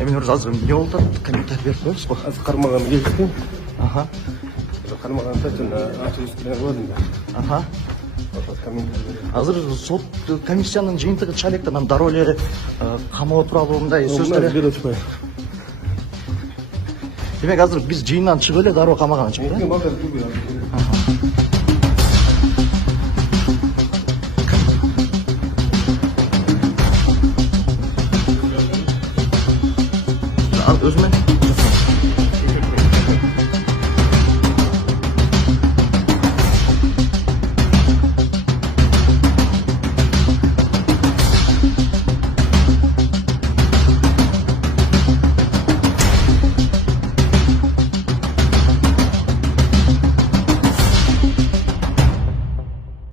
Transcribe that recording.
Emin azыр не oldu? Kommentar berip koyuyoruz bu. Az karmağını geçtim. Aha. Karmağını saçın açı üstüne koydum da. Aha. Азыр сот комиссиянын жыйынтыгы чыга электе, анан дароо эле камоо тууралуу мындай сөздөр. Демек азыр биз жыйындан чыгып эле дароо камаганга чыгып, э?